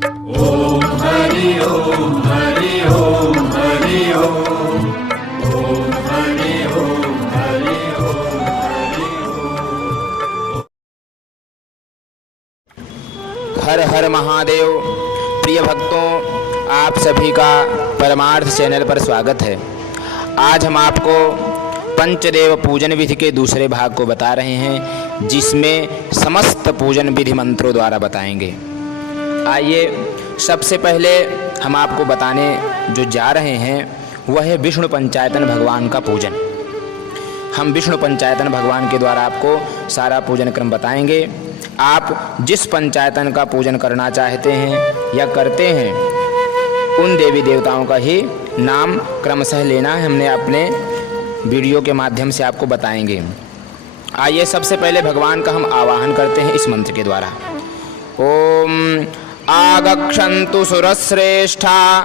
ओम हरि ओम हरि ओम हरि ओम ओम हरि ओम हरि ओम हरि ओम। हर हर महादेव। प्रिय भक्तों, आप सभी का परमार्थ चैनल पर स्वागत है। आज हम आपको पंचदेव पूजन विधि के दूसरे भाग को बता रहे हैं, जिसमें समस्त पूजन विधि मंत्रों द्वारा बताएंगे। आइए, सबसे पहले हम आपको बताने जो जा रहे हैं वह है विष्णु पंचायतन भगवान का पूजन। हम विष्णु पंचायतन भगवान के द्वारा आपको सारा पूजन क्रम बताएंगे। आप जिस पंचायतन का पूजन करना चाहते हैं या करते हैं, उन देवी देवताओं का ही नाम क्रमशः लेना है। हमने अपने वीडियो के माध्यम से आपको बताएंगे। आइए, सबसे पहले भगवान का हम आवाहन करते हैं इस मंत्र के द्वारा। ओम आगच्छन्तु सुरश्रेष्ठा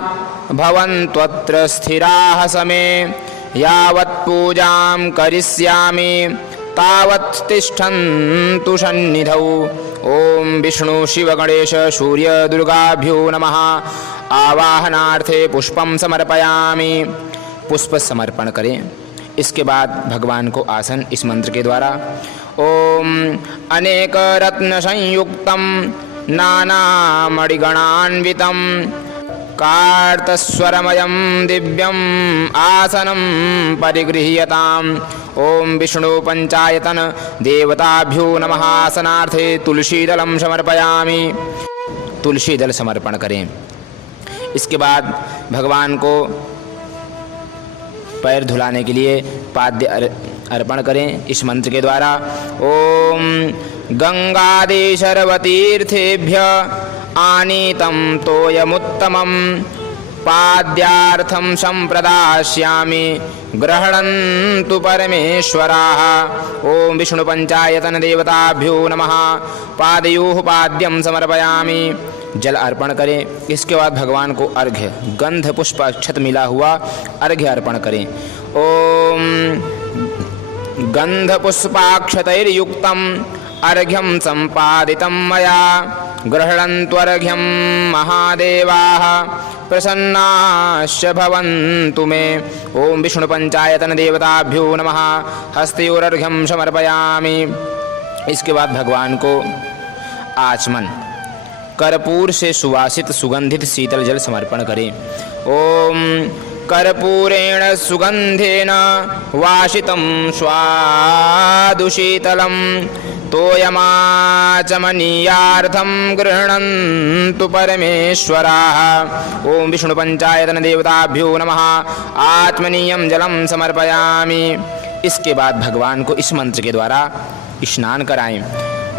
भवन्त्वत्र स्थिराः समे यावत् पूजां करिष्यामि तावत् तिष्ठन्तु सन्निधौ। ओम विष्णु शिव गणेश सूर्य दुर्गाभ्यो नमः। आवाहनार्थे पुष्पं समर्पयामि। पुष्प समर्पण करें। इसके बाद भगवान को आसन इस मंत्र के द्वारा। ओम अनेक रत्न संयुक्तम नानामणिगणान्वितं कार्तस्वरमयं दिव्यं आसनं परिगृह्यताम्। ओम विष्णु पंचायतन देवताभ्यो नमः। आसनार्थे तुलसीदलं समर्पयामि। तुलसी दल समर्पण करें। इसके बाद भगवान को पैर धुलाने के लिए पाद्य अर्पण करें इस मंत्र के द्वारा। ओम गंगादि सर्वतीर्थेभ्य आनीतं तोयमुत्तमं पाद्यार्थं संप्रदास्यामि गृह्णन्तु परमेश्वराः। ओम विष्णु पंचायतन देवताभ्यो नमः। पादयोः पाद्यं समर्पयामि। जल अर्पण करें। इसके बाद भगवान को अर्घ्य गंध पुष्प अक्षत मिला हुआ अर्घ्य अर्पण करें। ओम गंध पुष्पाक्षतैर्युक्तम् अर्घ्यं संपादितं मया गृह्णन्त्वर्घ्यं महादेवाः प्रसन्नाश्च भवन्तु मे। ओम विष्णु पंचायतन देवताभ्यो नमः। हस्तयोरर्घ्यं समर्पयामि। इसके बाद भगवान को आचमन कर्पूर से सुवासित सुगंधित शीतल जल समर्पण करें। ओम कर्पूरेण सुगंधेन वासितं स्वादुशीतलं तोयमाचमनीयार्थं गृह्णन्तु परमेश्वराः। ओम विष्णु पंचायतन देवताभ्यो नमः। आत्मनीयं जलं समर्पयामि। इसके बाद भगवान को इस मंत्र के द्वारा स्नान कराएं।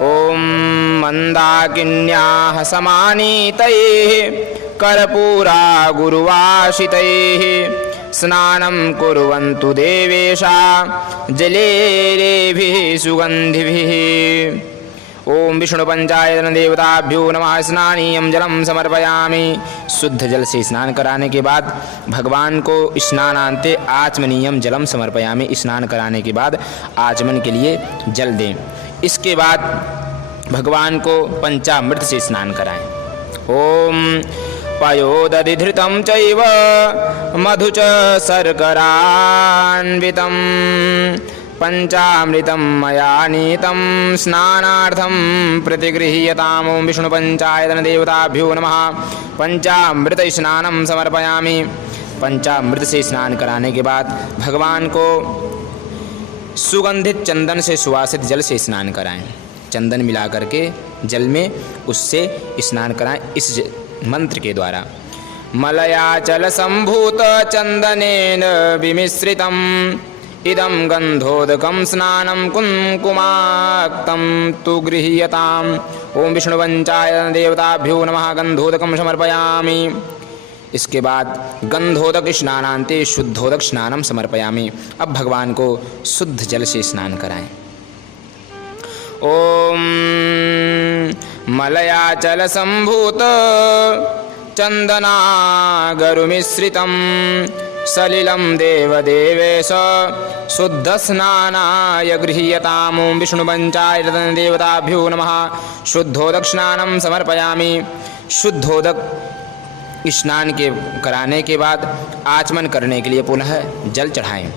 ओम मंदाकिन्याः समानीतैः कर्पूरा गुरुवासितैः स्नानं कुर्वन्तु देवेशा जलेरेभिः सुगन्धिभिः। ओम विष्णु पंचायतन देवताभ्यो नमः। स्नानीयं जलं समर्पयामि। शुद्ध जल से स्नान कराने के बाद भगवान को स्नानान्ते आचमनीयं जलम समर्पयामि। स्नान कराने के बाद आचमन के लिए जल दें। इसके बाद भगवान को पंचामृत से स्नान कराएं। ओम पयोदधिधृतं चैव मधु च शर्करान्वितं पंचामृतं मया नीतं स्नानार्थं प्रतिगृह्यताम्। ओम विष्णु पंचायतन देवताभ्यो नमः। पंचामृत स्नानं समर्पयामि। पंचामृत से स्नान कराने के बाद भगवान को सुगंधित चंदन से सुवासित जल से स्नान कराएं। चंदन मिला करके जल में उससे स्नान कराएं इस मंत्र के द्वारा। मलयाचल संभूत चंदनेन विमिश्रितम् इदं गंधोदकं स्नानं कुंकुमाक्तं तु गृह्यताम्। ओम विष्णु पंचायतन देवताभ्यो नमः। गंधोदकं समर्पयामि। इसके बाद गंधोदक स्नानान्ते शुद्धोदक स्नानम समर्पयामि। अब भगवान को शुद्ध जल से स्नान कराएं। ओम मलयाचल संभूत चंदनागरुमिश्रितं सलिलं देवदेवेश शुद्ध स्नानाय गृह्यताम्। ओम विष्णु पंचायतन देवताभ्यो नमः। शुद्धोदक स्नानं समर्पयामि। शुद्धोदक स्नान के कराने के बाद आचमन करने के लिए पुनः जल चढ़ाएं।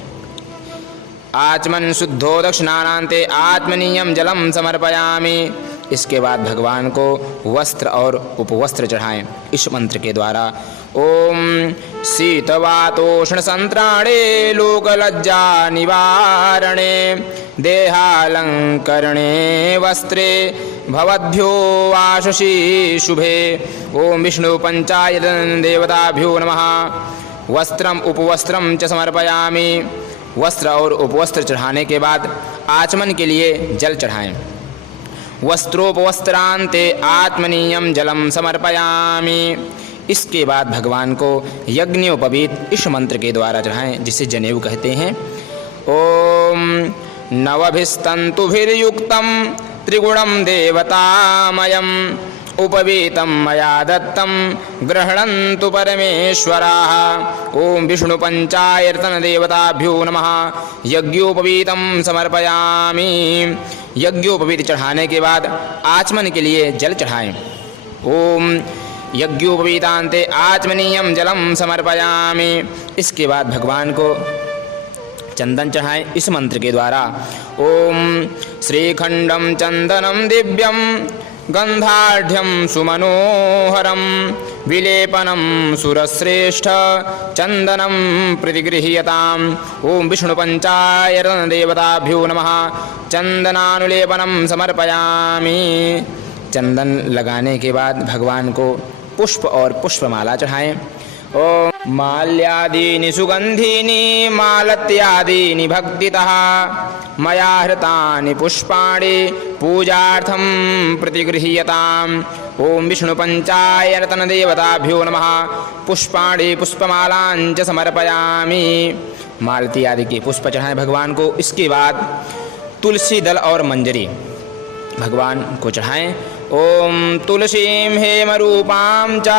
आचमन शुद्धोदक स्नानांते आत्मनीयम जलम समर्पयामि। इसके बाद भगवान को वस्त्र और उपवस्त्र चढ़ाएं इस मंत्र के द्वारा। ओम शीतवातोष्ण संत्राणे लोकलज्जा निवारणे देहालंकरणे वस्त्रे भवद्भ्यो आशुषी शुभे। ओम विष्णु पंचायतन देवताभ्यो नमः। वस्त्रम उपवस्त्रम च समर्पयामि। वस्त्र और उपवस्त्र चढ़ाने के बाद आचमन के लिए जल चढ़ाएं। वस्त्रोपवस्त्रांते आत्मनीयम जलम समर्पयामि। इसके बाद भगवान को यज्ञोपवीत इस मंत्र के द्वारा चढ़ाएं जिसे जनेऊ कहते हैं। ओम नवभिस्तंतुभिर्युक्तं त्रिगुणं देवतामयम् उपवीतं मया दत्तं गृह्णन्तु परमेश्वराः। ओम विष्णु पंचायतन देवताभ्यो नमः। यज्ञोपवीतं समर्पयामि। यज्ञोपवीत चढ़ाने के बाद आचमन के लिए जल चढ़ाएं। ओम यज्ञोपवीतांते आचमनीयम जलम समर्पयामि। इसके बाद भगवान को चंदन चढ़ाएं इस मंत्र के द्वारा। ओम श्रीखंडम चंदनम दिव्यम गंधाढ़्यम सुमनोहरम विलेपनम सुरश्रेष्ठ चंदनम प्रतिगृह्यताम्। ओम विष्णु पंचायतन देवताभ्यो नमः। चंदनानुलेपनम समर्पयामि। चंदन लगाने के बाद भगवान को पुष्प और पुष्पमाला चढ़ाएं। ओम माल्यादीनि सुगंधीनि मालत्यादीनि भक्तितः मया हृतानि पुष्पाणि पूजार्थं प्रतिगृह्यताम्। ओम विष्णु पंचायतन देवताभ्यो नमः। पुष्पाणि पुष्पमालांच समर्पयामि। मालती आदि के पुष्प चढ़ाएं भगवान को। इसके बाद तुलसी दल और मंजरी भगवान को चढ़ाएं। ओम तुलसीं हेमरूपां च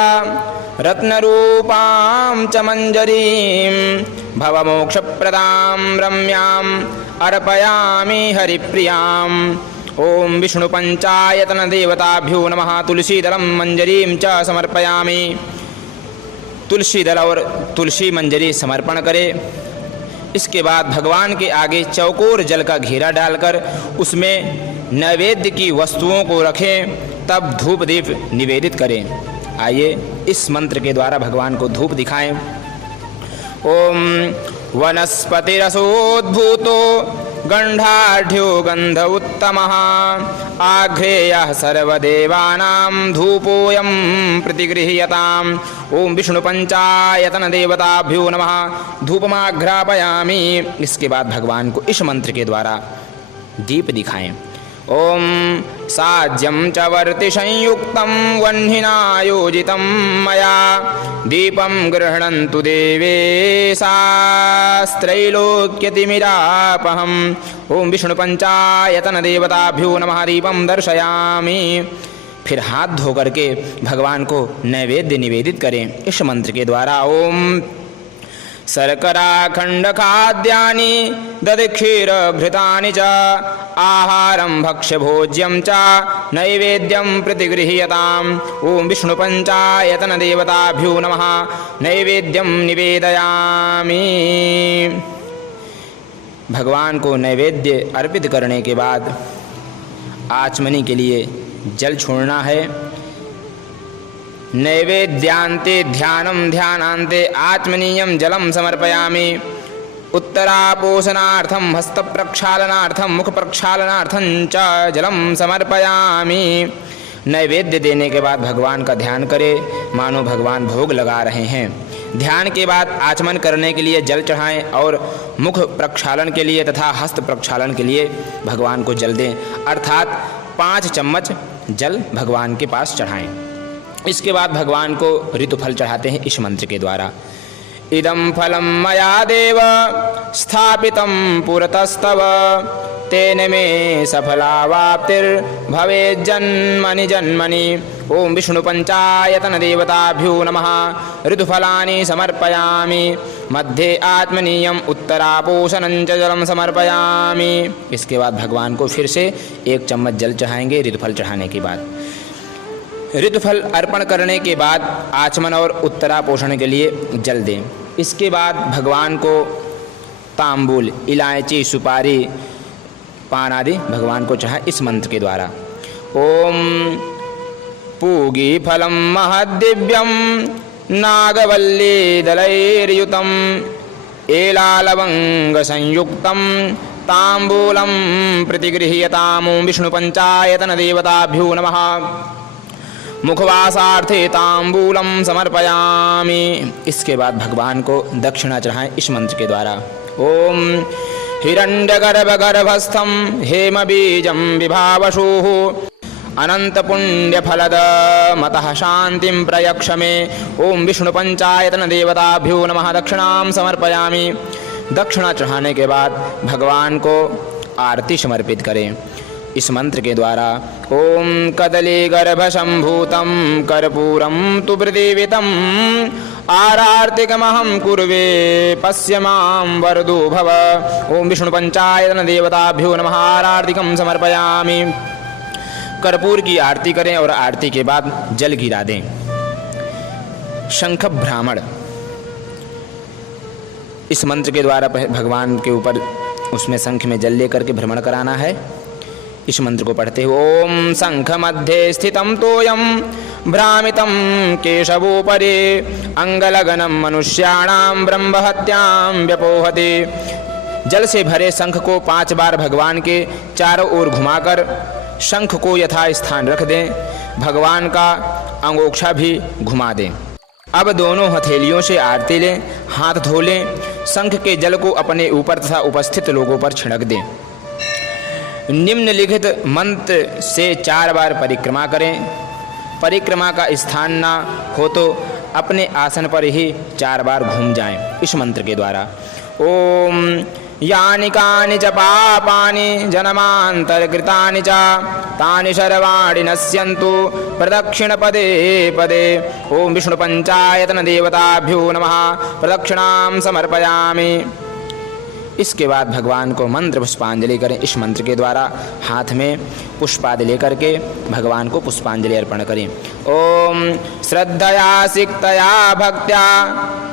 रत्नरूपां च मंजरीं भवमोक्षप्रदां रम्यां अर्पयामि हरिप्रियाम्। ओम विष्णु पंचायतन देवताभ्यो नमः। तुलसीदलं मंजरीं च समर्पयामि। तुलसी दल और तुलसी मंजरी समर्पण करें। इसके बाद भगवान के आगे चौकोर जल का घेरा डालकर उसमें नैवेद्य की वस्तुओं को रखें, तब धूप दीप निवेदित करें। आइए इस मंत्र के द्वारा भगवान को धूप दिखाएं। ओम वनस्पतिरसोद्भूतो गंधाढ़्यो गंध उत्तमः आघ्रेयः सर्वदेवानां धूपोऽयं प्रतिगृह्यताम्। ओम विष्णु पंचायतन देवताभ्यो नमः। धूपमाघ्रापयामि। इसके बाद भगवान को इस मंत्र के द्वारा दीप दिखाएं। ओम साज्यं च वर्ति संयुक्तं वह्निना योजितं मया दीपं गृह्णन्तु देवेशास्त्रैलोक्यतिमिरापहम्। ओम विष्णु पंचायतन देवताभ्यो नमः। दीपं दर्शयामि। फिर हाथ धो करके भगवान को नैवेद्य निवेदित करें इस मंत्र के द्वारा। ओम शर्कराखंड खाद्यानि दधिक्षीरघृतानि च आहारं भक्ष्यभोज्यं च नैवेद्यं प्रतिगृह्यताम्। ओम विष्णु पंचायतन देवताभ्यो नमः। नैवेद्यं निवेदयामि। भगवान को नैवेद्य अर्पित करने के बाद आचमनी के लिए जल छोड़ना है। नैवेद्यांते ध्यानं ध्यानांते आत्मनीयं जलम समर्पयामि। उत्तरापोषणार्थं हस्तप्रक्षालनार्थं मुखप्रक्षालनार्थं च जलम समर्पयामि। नैवेद्य देने के बाद भगवान का ध्यान करें मानो भगवान भोग लगा रहे हैं। ध्यान के बाद आचमन करने के लिए जल चढ़ाएं और मुख प्रक्षालन के लिए तथा हस्त प्रक्षालन के लिए भगवान को जल दें, अर्थात 5 चम्मच जल भगवान के पास चढ़ाएं। इसके बाद भगवान को ऋतुफल चढ़ाते हैं इस मंत्र के द्वारा। इदं फलं मया देव स्थापितं पुरतस्तव तेन मे सफलावाप्तिर्भवेत् जन्मनि जन्मनि। ओम विष्णु पंचायतन देवताभ्यो नमः। ऋतुफलानि समर्पयामि। मध्ये आत्मनीयम उत्तरापोषणं च जलम समर्पयामि। इसके बाद भगवान को फिर से 1 चम्मच जल चढ़ाएंगे ऋतुफल चढ़ाने के बाद। ऋतुफल अर्पण करने के बाद आचमन और उत्तरा पोषण के लिए जल दें। इसके बाद भगवान को तांबूल, इलायची, सुपारी, पान आदि भगवान को चढ़ाएं इस मंत्र के द्वारा। ओम पूगी फलम महद्दिव्यम नागवल्ली दलैर्युतम एलालवंग संयुक्तम तांबूलम प्रतिगृह्यताम विष्णु पंचायतन देवताभ्यो नमः। मुखवासार्थे तांबूलम समर्पयामि। इसके बाद भगवान को दक्षिणा चढ़ाएं इस मंत्र के द्वारा। ओम हिरण्यगर्भगर्भस्थं हेमबीजं विभावशुः अनन्तपुण्यफलदमतः शान्तिं प्रयक्ष मे। ओम विष्णु पंचायतन देवताभ्यो नमः। दक्षिणां समर्पयामि। दक्षिणा चढ़ाने के बाद भगवान को आरती समर्पित करें इस मंत्र के द्वारा। ओम कदली गर्भसंभूतं कर्पूरं तु प्रदीपितं आरार्तिकमहं कुर्वे पश्य मां वरदो भव। ओम विष्णु पंचायतन देवताभ्यो नमः। आरार्तिकं समर्पयामि। कर्पूर की आरती करें और आरती के बाद जल गिरा दें। शंख ब्राह्मण, इस मंत्र के द्वारा भगवान के ऊपर उसमें शंख में जल लेकर के भ्रमण कराना है। इस मंत्र को पढ़ते हुए ओम शंख मध्ये स्थितं तोयम भ्रामितं केशवोपरि अंगलगनम मनुष्याणां ब्रह्महत्यां व्यपोहति। जल से भरे शंख को 5 बार भगवान के चारों ओर घुमाकर शंख को यथा स्थान रख दें। भगवान का अंगोक्षा भी घुमा दें। अब दोनों हथेलियों से आरती लें, हाथ धो लें। शंख के जल को अपने ऊपर तथा उपस्थित लोगों पर छिड़क दें। निम्नलिखित मंत्र से 4 बार परिक्रमा करें। परिक्रमा का स्थान ना हो तो अपने आसन पर ही 4 बार घूम जाएं इस मंत्र के द्वारा। ओम यानि कानि च पापानि जन्मान्तरकृतानि च तानि सर्वाणि नश्यन्तु प्रदक्षिण पदे पदे। ओम विष्णु पंचायतन देवताभ्यो नमः। प्रदक्षिणां समर्पयामि। इसके बाद भगवान को मंत्र पुष्पांजलि करें इस मंत्र के द्वारा। हाथ में पुष्पादि लेकर के भगवान को पुष्पांजलि अर्पण करें। ओम श्रद्धया सिक्तया भक्त्या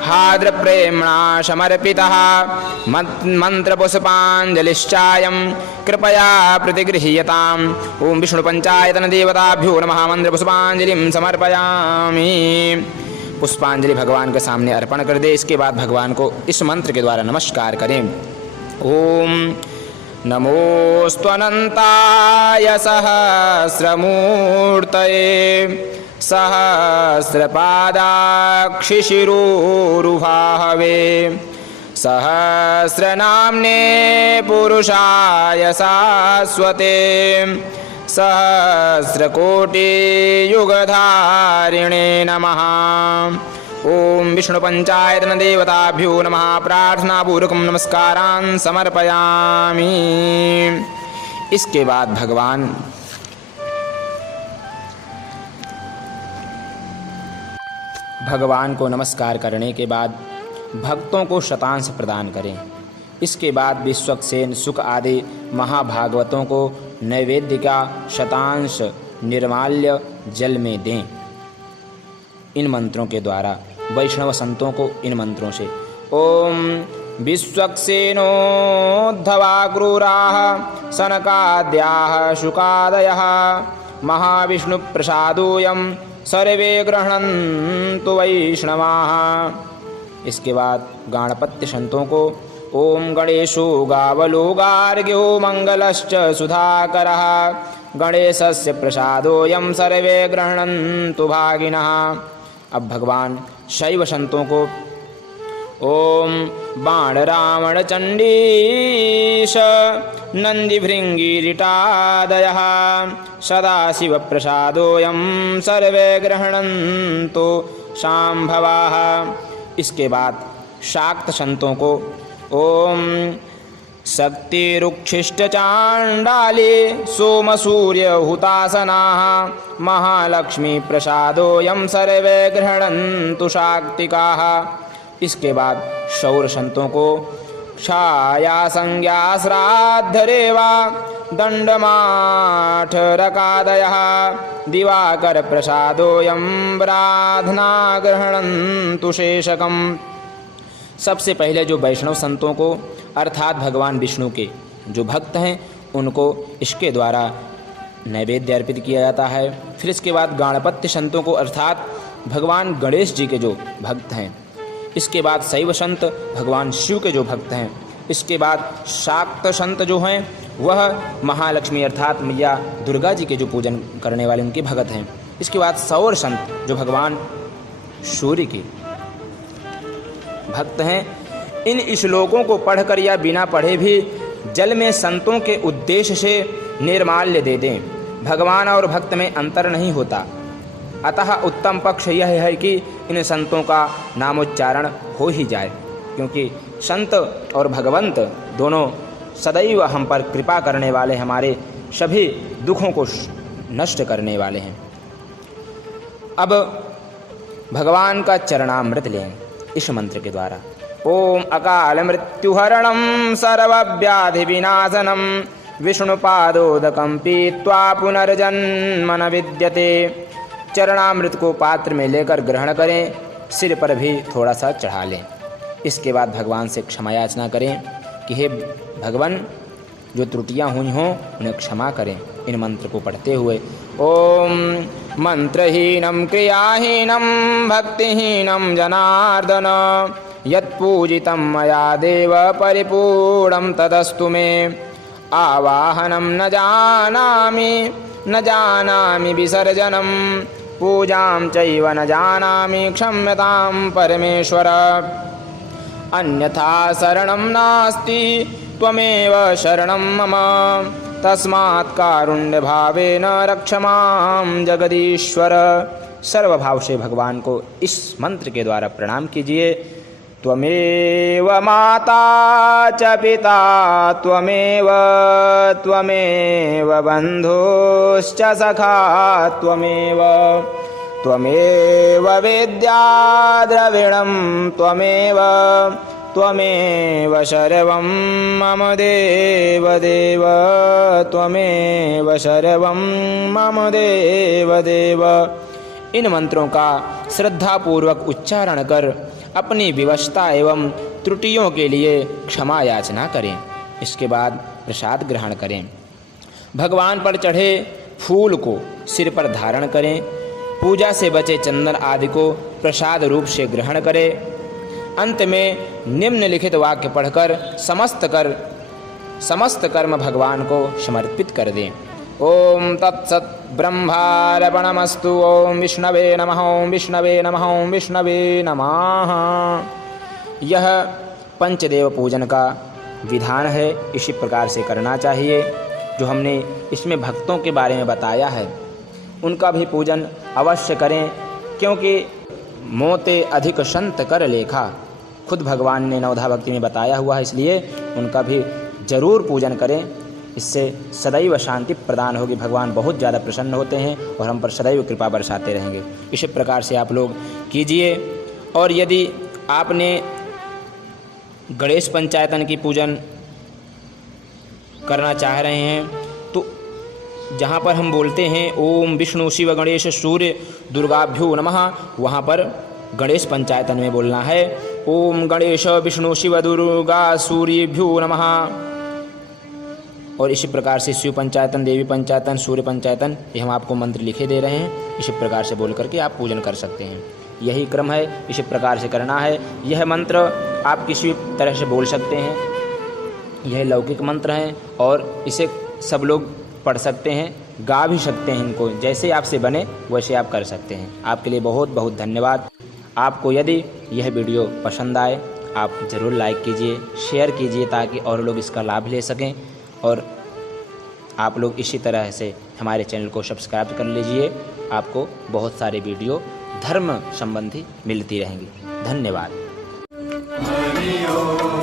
हार्द्र प्रेम्णा समर्पितः मंत्र पुष्पांजलिश्चायं कृपया प्रतिगृह्यताम्। ओम विष्णु पंचायतन देवताभ्यो नमः। मंत्र पुष्पांजलिं समर्पयामि। पुष्पांजलि भगवान के सामने अर्पण कर दे। इसके बाद भगवान को इस मंत्र के द्वारा नमस्कार करें। ओम नमोऽस्त्वनन्ताय सहस्रमूर्तये सहस्रपादाक्षिशिरोरुभाहवे सहस्रनाम्ने पुरुषाय शाश्वते सहस्रकोटियुगधारिणे नमः। ओम विष्णु पंचायतन देवताभ्यो नमः। प्रार्थनापूर्वकं नमस्कारान् समर्पयामि। इसके बाद भगवान को नमस्कार करने के बाद भक्तों को शतांश प्रदान करें। इसके बाद विश्वक्सेन, शुक आदि महाभागवतों को नैवेद्य का शतांश निर्माल्य जल में दें इन मंत्रों के द्वारा। वैष्णव संतों को इन मंत्रों से ओम विश्वक्सेनोद्धवा क्रूराः सनकाद्याः शुकादयः महाविष्णु प्रसादोऽयं सर्वे गृह्णन्तु वैष्णवाः। इसके बाद गाणपत्य संतों को ओम गणेशो गावलो गार्ग्यो मंगलश्च सुधाकरः गणेशस्य प्रसादोऽयं सर्वे गृह्णन्तु भागिनः। अब भगवान शैव संतों को ओम बाण रावण चंडीश नंदीभृंगीरिटादयः सदाशिव प्रसादोऽयं सर्वे गृह्णन्तु शाम्भवाः। इसके बाद शाक्त संतों को ओम शक्तिरुक्षिष्टचाण्डाली सोमसूर्यहुतासनाः महालक्ष्मी प्रसादोऽयं सर्वे गृह्णन्तु शाक्तिकाः। इसके बाद शौर संतों को छाया संज्ञा श्राद्धरेवा दण्डमाठरकादयः दिवाकर प्रसादोऽयं प्रार्थना गृह्णन्तु शेषकम्। सबसे पहले जो वैष्णव संतों को अर्थात भगवान विष्णु के जो भक्त हैं उनको इसके द्वारा नैवेद्य अर्पित किया जाता है। फिर इसके बाद गणपत्य संतों को अर्थात भगवान गणेश जी के जो भक्त हैं, इसके बाद शैव संत भगवान शिव के जो भक्त हैं, इसके बाद शाक्त संत जो हैं वह महालक्ष्मी अर्थात मैया दुर्गा जी के जो पूजन करने वाले उनके भगत हैं। इसके बाद सौर संत जो भगवान सूर्य के भक्त हैं। इन श्लोकों को पढ़कर या बिना पढ़े भी जल में संतों के उद्देश्य से निर्माल्य दे दें। भगवान और भक्त में अंतर नहीं होता, अतः उत्तम पक्ष यह है कि इन संतों का नामोच्चारण हो ही जाए, क्योंकि संत और भगवंत दोनों सदैव हम पर कृपा करने वाले, हमारे सभी दुखों को नष्ट करने वाले हैं। अब भगवान का चरणामृत लें इस मंत्र के द्वारा। ओम अकाल मृत्युहरणं सर्वव्याधि विनाशनं विष्णुपादोदकं पीत्वा पुनर्जन्म न विद्यते। चरणामृत को पात्र में लेकर ग्रहण करें, सिर पर भी थोड़ा सा चढ़ा लें। इसके बाद भगवान से क्षमा याचना करें कि हे भगवान, जो त्रुटियां हुई हों उन्हें क्षमा करें। इन मंत्र को पढ़ते हुए ओम मंत्रहीनं क्रियाहीनं भक्तिहीनं जनार्दन यत्पूजितं मया देव परिपूर्णं तदस्तु मे। आवाहनं न जानामि विसर्जनं पूजां चैव न जानामि क्षम्यतां परमेश्वर। अन्यथा शरणं नास्ति त्वमेव शरणं मम तस्मात् कारुण्यभावेन रक्ष मां जगदीश्वर। सर्वभाव से भगवान को इस मंत्र के द्वारा प्रणाम कीजिए। त्वमेव माता च पिता त्वमेव बन्धुश्च सखा त्वमेव वेद्या द्रविणं त्वमेव सर्वं मम देव त्वमेव सर्वं मम देव। इन मंत्रों का श्रद्धापूर्वक उच्चारण कर अपनी विवशता एवं त्रुटियों के लिए क्षमा याचना करें। इसके बाद प्रसाद ग्रहण करें। भगवान पर चढ़े फूल को सिर पर धारण करें। पूजा से बचे चंदन आदि को प्रसाद रूप से ग्रहण करें। अंत में निम्नलिखित वाक्य पढ़कर समस्त कर्म भगवान को समर्पित कर दें। ओम तत्सत् ब्रह्मार्पणमस्तु। ओम विष्णवे नमः। ओम विष्णवे नमः। ओम विष्णवे नमः। यह पंचदेव पूजन का विधान है, इसी प्रकार से करना चाहिए। जो हमने इसमें भक्तों के बारे में बताया है उनका भी पूजन अवश्य करें, क्योंकि मोते अधिक संत कर लेखा खुद भगवान ने नवधा भक्ति में बताया हुआ है, इसलिए उनका भी जरूर पूजन करें। इससे सदैव शांति प्रदान होगी। भगवान बहुत ज़्यादा प्रसन्न होते हैं और हम पर सदैव कृपा बरसाते रहेंगे। इसी प्रकार से आप लोग कीजिए। और यदि आपने गणेश पंचायतन की पूजन करना चाह रहे हैं तो जहाँ पर हम बोलते हैं ओम विष्णु शिव गणेश सूर्य दुर्गाभ्यो नमः, वहाँ पर गणेश पंचायतन में बोलना है ओम गणेश विष्णु शिव दुर्गा सूर्यभ्यो नमः। और इसी प्रकार से शिव पंचायतन, देवी पंचायतन, सूर्य पंचायतन, ये हम आपको मंत्र लिखे दे रहे हैं। इसी प्रकार से बोल करके आप पूजन कर सकते हैं। यही क्रम है, इसी प्रकार से करना है। यह मंत्र आप किसी तरह से बोल सकते हैं। यह लौकिक मंत्र हैं और इसे सब लोग पढ़ सकते हैं, गा भी सकते हैं। इनको जैसे आपसे बने वैसे आप कर सकते हैं। आपके लिए बहुत बहुत धन्यवाद। आपको यदि यह वीडियो पसंद आए आप ज़रूर लाइक कीजिए, शेयर कीजिए, ताकि और लोग इसका लाभ ले सकें। और आप लोग इसी तरह से हमारे चैनल को सब्सक्राइब कर लीजिए। आपको बहुत सारे वीडियो धर्म संबंधी मिलती रहेंगी। धन्यवाद। हरि ओम।